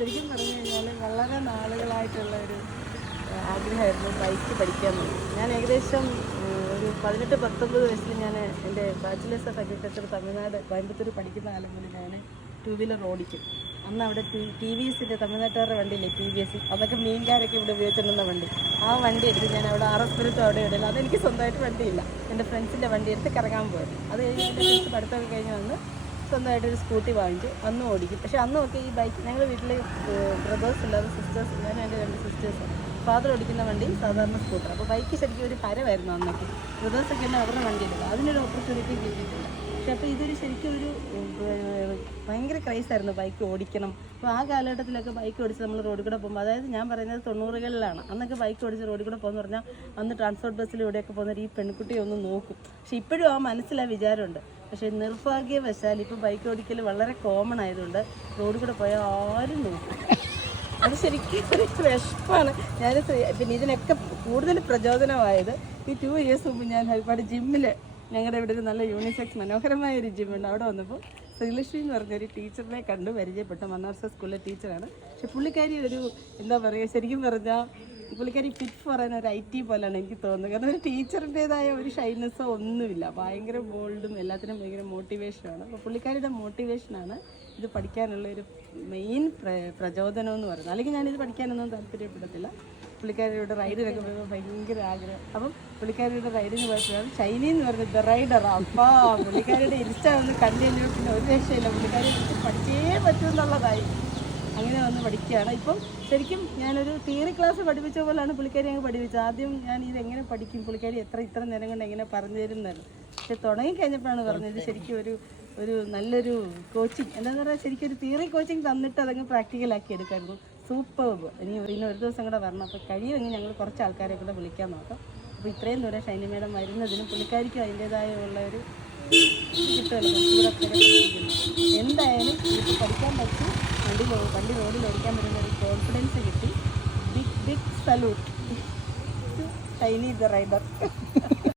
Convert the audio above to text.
ശരിക്കും പറഞ്ഞു കഴിഞ്ഞാൽ വളരെ നാളുകളായിട്ടുള്ള ഒരു ആഗ്രഹമായിരുന്നു ബൈക്ക് പഠിക്കാമെന്നുള്ളത്. ഞാൻ ഏകദേശം ഒരു 18-19 വയസ്സിൽ ഞാൻ എൻ്റെ bachelors of agriculture Tamil Nadu Coimbatore പഠിക്കുന്ന കാലം മുതൽ ഞാൻ ടൂ വീലർ ഓടിക്കും. അന്ന് അവിടെ ടി വി എസിൻ്റെ തമിഴ്നാട്ടുകാരുടെ വണ്ടിയില്ലേ ടി വി എസ്, അതൊക്കെ മീൻകാരൊക്കെ ഇവിടെ ഉപയോഗിച്ചിരുന്ന വണ്ടി. ആ വണ്ടി എടുത്ത് ഞാൻ അവിടെ RS-പുരത്തും അവിടെ ഇടില്ല. അതെനിക്ക് സ്വന്തമായിട്ട് വണ്ടിയില്ല. എൻ്റെ ഫ്രണ്ട്സിൻ്റെ വണ്ടി എടുത്ത് കറങ്ങാൻ പോയത്. അത് കഴിഞ്ഞ് എൻ്റെ ഫ്രണ്ട്സ് പഠിത്തമൊക്കെ കഴിഞ്ഞ് വന്ന് സ്വന്തമായിട്ടൊരു സ്കൂട്ടി വാങ്ങിച്ചു അന്നും ഓടിക്കും. പക്ഷേ അന്നൊക്കെ ഈ ബൈക്ക് ഞങ്ങൾ വീട്ടിൽ ബ്രദേഴ്സ് ഇല്ലാതെ സിസ്റ്റേഴ്സ്, ഞാനും എൻ്റെ 2 സിസ്റ്റേഴ്സ്. ഫാദർ ഓടിക്കുന്ന വണ്ടി സാധാരണ സ്കൂട്ടർ. അപ്പോൾ ബൈക്ക് ശരിക്കും ഒരു ഹരമായിരുന്നു അന്നൊക്കെ. ബ്രദേഴ്സൊക്കെ തന്നെ അവരുടെ വണ്ടി എടുക്കുക, അതിനൊരു ഓപ്പർച്യൂണിറ്റി കിട്ടിയിട്ടില്ല. പക്ഷെ അപ്പോൾ ഇതൊരു ശരിക്കും ഒരു ഭയങ്കര ക്രൈസായിരുന്നു ബൈക്ക് ഓടിക്കണം. അപ്പോൾ ആ കാലഘട്ടത്തിലൊക്കെ ബൈക്ക് ഓടിച്ച് നമ്മൾ റോഡിൽ കൂടെ പോകുമ്പോൾ, അതായത് ഞാൻ പറയുന്നത് 90കളിലാണ്. അന്നൊക്കെ ബൈക്ക് ഓടിച്ച് റോഡിൽ കൂടെ പോകുന്ന പറഞ്ഞാൽ അന്ന് ട്രാൻസ്പോർട്ട് ബസ്സിലൂടെയൊക്കെ പോകുന്നവർ ഈ പെൺകുട്ടിയെ ഒന്ന് നോക്കും. പക്ഷെ ഇപ്പോഴും ആ മനസ്സിൽ ആ വിചാരമുണ്ട്. പക്ഷേ നിർഭാഗ്യവശാൽ ഇപ്പോൾ ബൈക്ക് ഓടിക്കൽ വളരെ കോമൺ ആയതുകൊണ്ട് റോഡിൽ കൂടെ പോയാൽ ആരും നോക്കും. അത് ശരിക്കും ഒരു വിഷമമാണ്. ഞാൻ പിന്നെ ഇതിനൊക്കെ കൂടുതൽ പ്രചോദനമായത് ഈ 2 ഇയേഴ്സ് മുമ്പ് ഞാൻ ഒരുപാട് ജിമ്മിൽ, ഞങ്ങളുടെ ഇവിടെ ഒരു നല്ല യൂണിസെക്സ് മനോഹരമായ ഒരു ജിമ്മുണ്ട്, അവിടെ വന്നപ്പോൾ ശ്രീലക്ഷ്മി എന്ന് പറഞ്ഞൊരു ടീച്ചറിനെ കണ്ടു പരിചയപ്പെട്ട. മന്നാർസ സ്കൂളിലെ ടീച്ചറാണ്. പക്ഷെ പുള്ളിക്കാരി ഒരു എന്താ പറയുക, ശരിക്കും പറഞ്ഞാൽ പുള്ളിക്കാരി ഫിറ്റ് ഫോർ ഒരു IT പോലെയാണ് എനിക്ക് തോന്നുന്നത്. കാരണം ഒരു ടീച്ചറിൻ്റേതായ ഒരു ഷൈനസ്സോ ഒന്നുമില്ല. ഭയങ്കര ബോൾഡും എല്ലാത്തിനും ഭയങ്കര മോട്ടിവേഷനാണ്. അപ്പോൾ പുള്ളിക്കാരിയുടെ മോട്ടിവേഷനാണ് ഇത് പഠിക്കാനുള്ള ഒരു മെയിൻ പ്രചോദനം എന്ന് പറയുന്നത്. അല്ലെങ്കിൽ ഞാനിത് പഠിക്കാനൊന്നും താല്പര്യപ്പെടത്തില്ല. പുള്ളിക്കാരിയുടെ റൈഡിനൊക്കെ പോയപ്പോൾ ഭയങ്കര ആഗ്രഹം. അപ്പം പുള്ളിക്കാരിയുടെ റൈഡിന് പോയപ്പോഴാണ് ഷൈനി എന്ന് പറഞ്ഞത് ദ റൈഡർ. അപ്പോൾ പുള്ളിക്കാരിയുടെ ഇൻസ്റ്റാ ഒന്ന് കണ്ടു കഴിഞ്ഞാൽ പിന്നെ ഒരു രക്ഷയില്ല, പുള്ളിക്കാരി പഠിച്ചേ പറ്റുമെന്നുള്ളതായി. അങ്ങനെ വന്ന് പഠിക്കുകയാണ്. ഇപ്പം ശരിക്കും ഞാനൊരു തിയറി ക്ലാസ് പഠിപ്പിച്ച പോലെയാണ് പുള്ളിക്കാരി അങ്ങ് പഠിപ്പിച്ചത്. ആദ്യം ഞാൻ ഇതെങ്ങനെ പഠിക്കും, പുള്ളിക്കാരി ഇത്ര നേരം കൊണ്ട് എങ്ങനെ പറഞ്ഞു തരുന്നതാണ്. പക്ഷെ തുടങ്ങിക്കഴിഞ്ഞപ്പോഴാണ് പറഞ്ഞത് ശരിക്കും ഒരു നല്ലൊരു കോച്ചിങ്, എന്താണെന്ന് പറഞ്ഞാൽ ശരിക്കും ഒരു തിയറി കോച്ചിങ് തന്നിട്ട് അതങ്ങ് പ്രാക്ടിക്കലാക്കി എടുക്കായിരുന്നു. സൂപ്പർബ്. ഇനി പിന്നെ ഒരു ദിവസം കൂടെ വരണം. അപ്പോൾ കഴിയുമെങ്കിൽ ഞങ്ങൾ കുറച്ച് ആൾക്കാരെ കൂടെ വിളിക്കാൻ നോക്കാം. അപ്പോൾ ഇത്രയും ദൂരം ഷൈനി മേഡം വരുന്നതിനും പുള്ളിക്കാരിക്കും അതിൻ്റേതായ ഉള്ള ഒരു കിട്ടുമല്ലോ, കുറച്ചുകൂടെ പ്രകടിപ്പിക്കുന്നു. എന്തായാലും ഇപ്പോൾ പഠിക്കാൻ പറ്റും, വണ്ടി റോഡിൽ ഓടിക്കാൻ പറ്റുന്ന ഒരു കോൺഫിഡൻസ് കിട്ടി. Big salute to Shiny the rider.